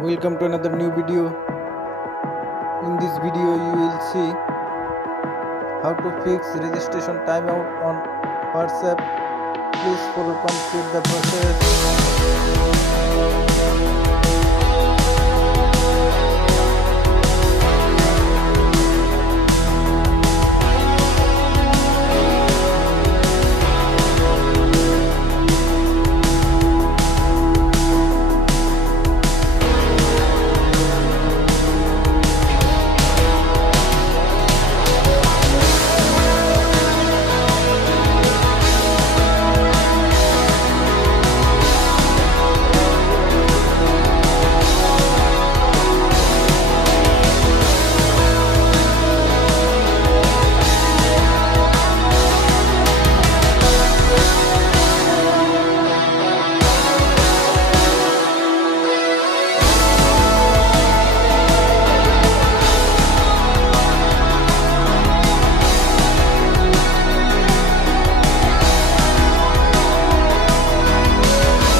Welcome to another new video. In this video you will see how to fix registration timeout on WhatsApp. Please follow complete the process.